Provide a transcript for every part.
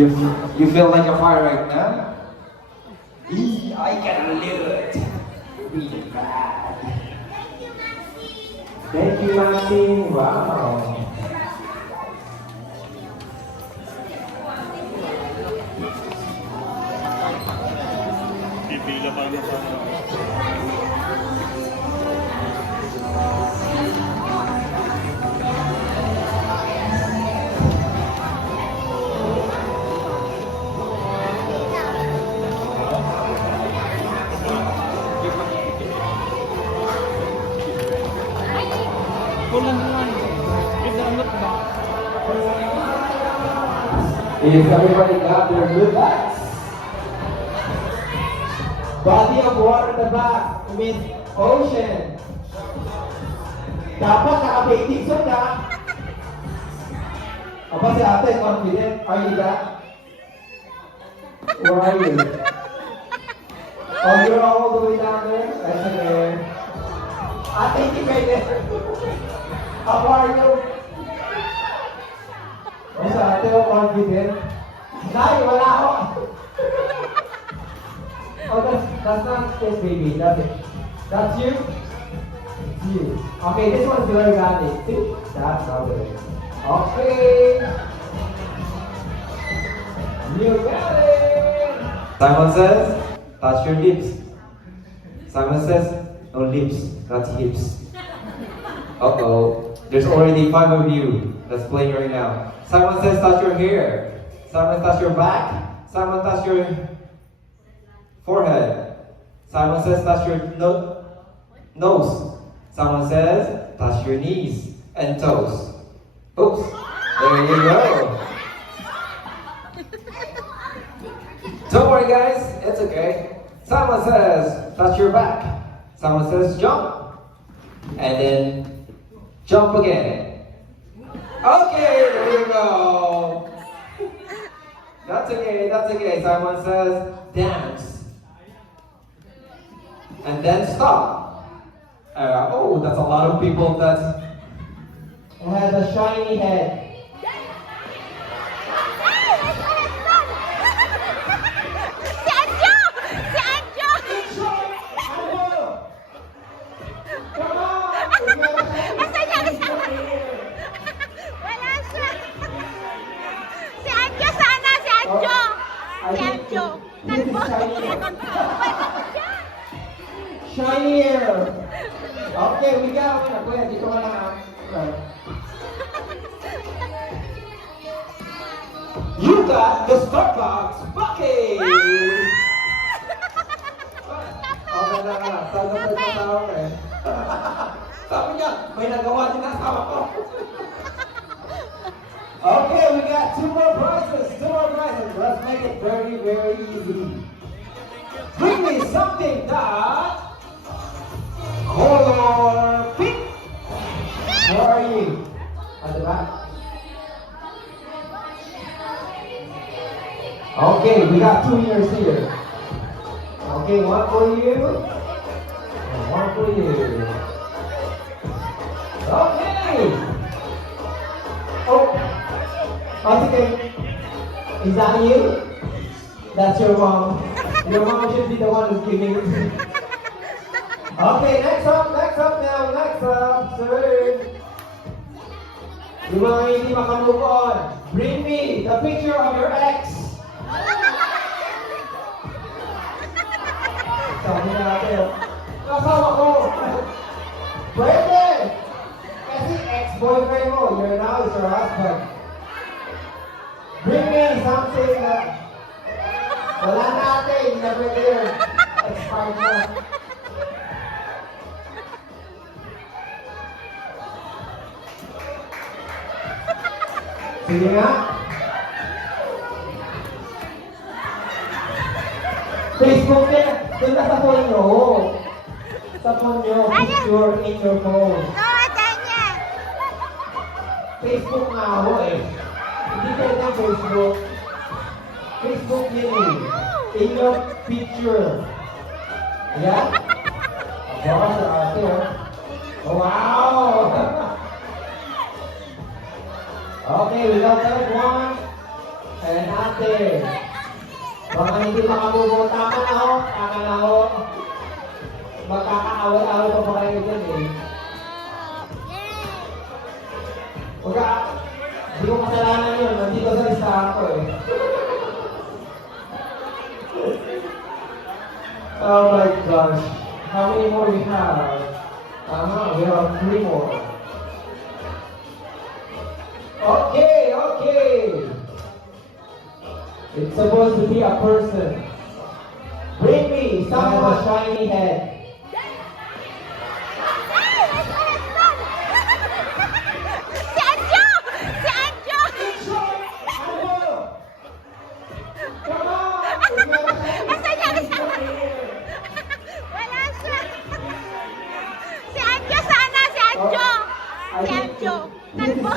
You feel like a fire right now? I can live it. Really bad. Thank you, Maxine. Wow. Pipila pa na sa If everybody got their good backs. Body of water in the back. I mean, ocean. Dapat naka-bathing suit ka. Aba si ate, confident. Are you that? Where are you? Oh, you're all the way down there? That's okay. Ate, hindi kayo there. How are you? O sa ate, o confident. Nay, wala ako. Oh, that's not this baby. That's you? It's you. Okay, this one's very valid. See? That's how it is. Okay. You got it. Simon says, touch your lips. Simon says, no lips, not hips. Uh-oh. There's already 5 of you that's playing right now. Simon says, touch your hair. Simon, touch your back. Simon, touch your forehead. Simon says, touch your nose. Someone says, touch your knees and toes. Oops. There you go. Don't worry, guys. It's okay. Someone says, touch your back. Someone says, jump. And then, jump again. Okay, there you go. That's okay, that's okay. Someone says, dance. And then stop. Oh, that's a lot of people that has a shiny head. Shinier. Okay, we got one. Go ahead, dito ka lang ah. Right. You got the Starbucks bucket. Okay na. Sagot na tao eh. Sabi niya, may nagawa din ang asawa ko. Okay, we got 2 more prizes. Let's make it very, very easy. Bring me something that color pink. Where are you? At the back. Okay, we got 2 winners here. Okay, 1 for you and 1 for you. Okay. Oh, okay. Is that you? That's your mom. Your mom should be the one who's giving it. Okay, next up now, sir. Yung mga hindi makamove on, bring me the picture of your ex. Sabi natin, kasama ko. Pwede. Kasi ex-boyfriend mo, you're now is your husband. Bring me something that wala natin, hindi na pwede yun. Expired na. Sige nga. Facebook din. Doon na sa phone nyo. Sa phone nyo. Picture in your phone. Facebook nga ako eh. Hindi ka na Facebook. Facebook yun eh. In your picture. Ayan. Baka sa ate oh. Wow! Okay, we got that one. And ate. Baka hindi makabubo. Tama na ho. Tama na ho. Magkakaaway-away pa ba kayo dyan eh? Huwag ka. Hindi ko kasalanan yun. Nandito sa listahan ko eh. Oh my gosh. How many more we have? We have 3 more. Okay, okay. It's supposed to be a person. Bring me someone with a shiny head. Si Anjo! Si Anjo! Come on! Asan niya? Wala siya. Si Anjo sana! Si Anjo! Si Anjo! Nagbo!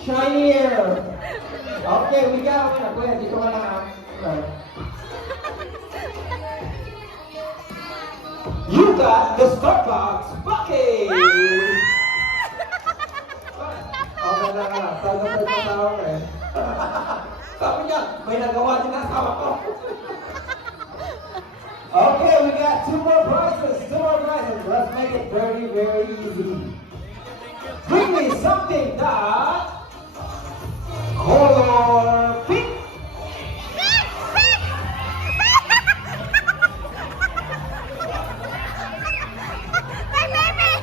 Shinier! Okay, we got one. Go ahead, dito ka lang. You got the Starbucks bucket! Okay na. Sagot na tao eh. Sabi niya, may nagawa din ang asawa ko. Okay, we got 2 more prizes. 2 more prizes. Let's make it very, very easy. Bring me something that color pink.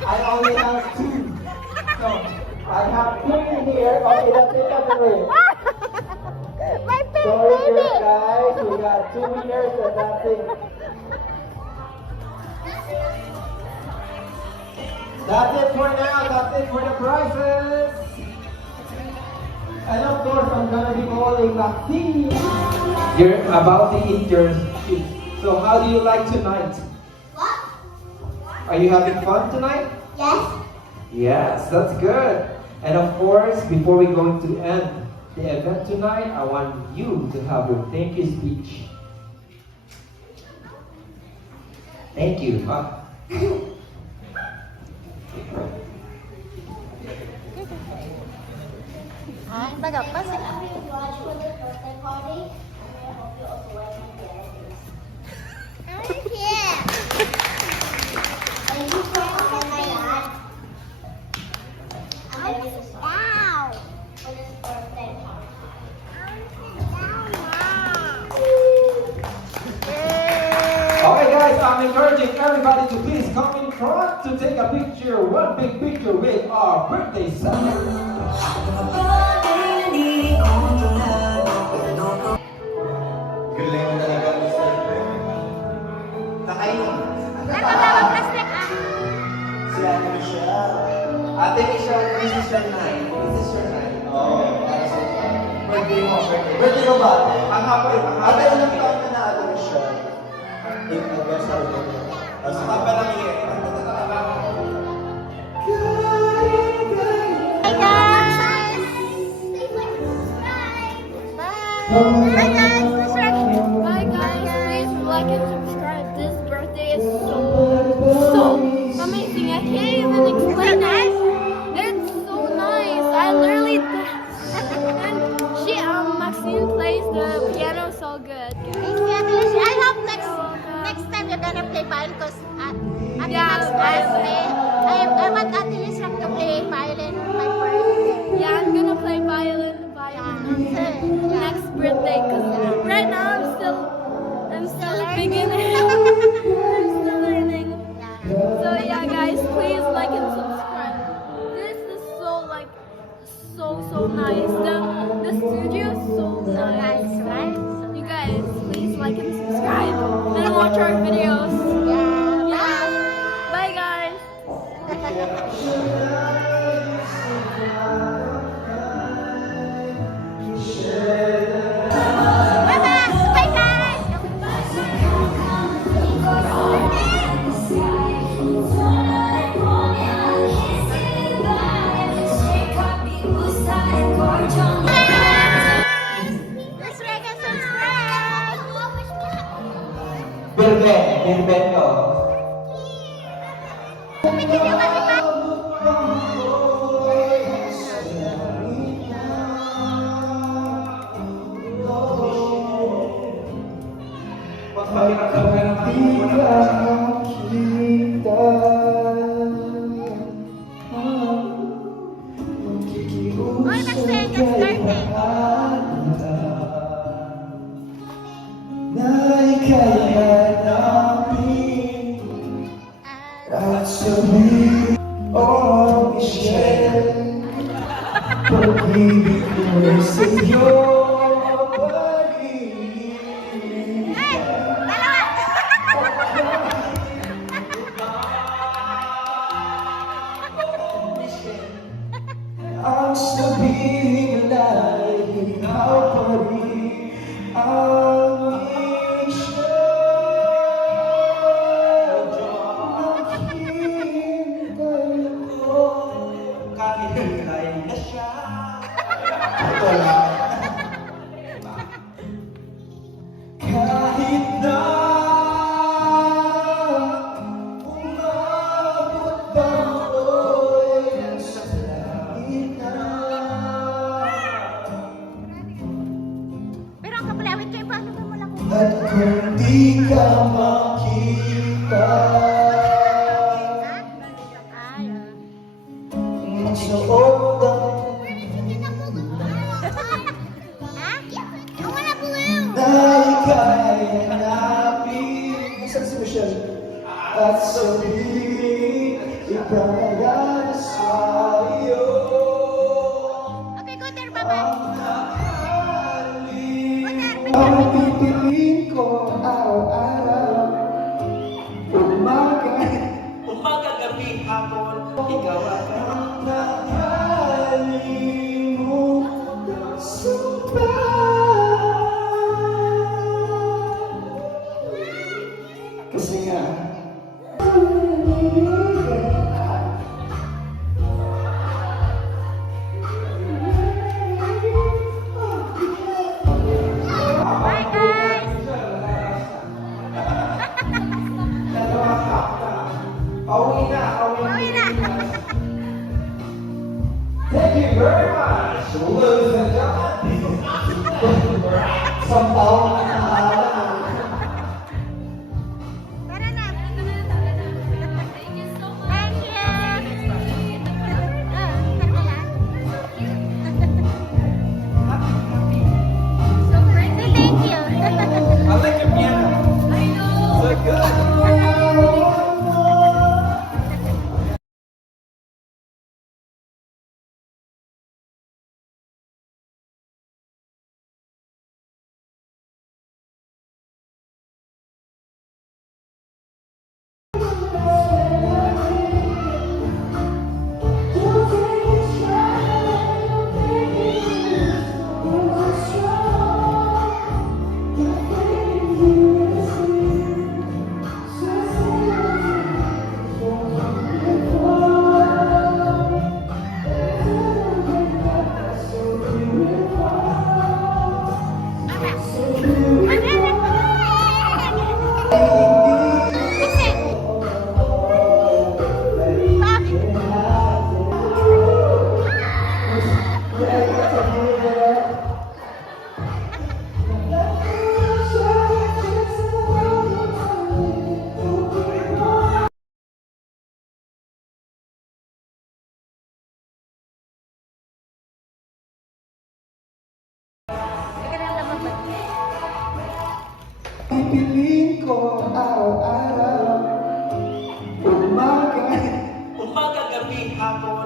I only have 2. So, I have 2 in here. Okay, that's it. That's it. My pink Sorry, baby! guys. We got 2 winners and that's it. That's it for now. That's it for the prizes. And of course, I'm gonna be calling Maxine. You're about to eat your food. So how do you like tonight? What? Are you having fun tonight? Yes? Yes, that's good. And of course, before we going to end the event tonight, I want you to have your thank you speech. Thank you. Huh? Ah, baga pa si Wow! Okay guys, I'm encouraging everybody to please come in front to take a picture, one big picture with our birthday son. Galing talaga ni Sir Ben. Nakainin. Nagpapalawag plastic ah! Si Ate Michelle. Ate Michelle, this is your night. This is your night. Oo, para sa birthday mo, birthday. Birthday mo ba? Ang hapon. Ate, ilang taon ka na, Ate Michelle? 8 anniversary ko. Ang hapon lang yun. Hi guys! Bye! Hi guys! Bye guys, please like and subscribe. This birthday is so amazing. I can't even explain it. It's so nice. I literally and Maxine plays the piano so good. Guys. I hope next time you're gonna play violin because Ate Yeah, Max asked me. I want Ate Lisa to play violin on my birthday. Yeah, I'm gonna play violin next birthday because right now I'm still a beginner. I'm still learning. So yeah, guys, please like and subscribe. This is so nice. The studio is so nice, right? You guys, please like and subscribe and watch our videos. Yeah. Bye guys. Bye guys! Let's like and subscribe! Birben ko. Video ka, di ba? Oy, mag-sing, it's birthday. Na ika'y hanapin at sabihin, oh Michelle, pag-ibig ko'y sa'yo pag-ibig. Ay, dalawa. Ang sabihin ay ikaw pa rin ang Michelle. Naghihintay ako kahit hintay na siya. Ito lang. Kahit na umabot pa ako'y sa langit na. Pero ang kapalawit kayo, paano ba mo lang kung At kung di ka makita, Ay, magsuot ang Ha? I wanna blue. na ika'y hanapin. Nasaan si Michelle? At sabihin, ipagana sa'yo. Okay, go there, bye-bye. Ang pipiliin ko araw-araw, umaga, gabi, hapon, ikaw ang mahalin mo sa kasi nga, Bye, guys. Pauwi na. Pauwi na. Thank you very much, ladies and gentlemen. Sampaw na Tara na. Thank you so much. Thank you. Tara na. So pretty. Thank you. I like your piano. I know. So good. pipiliin ko araw-araw, umaga, Umaga, gabi, hapon,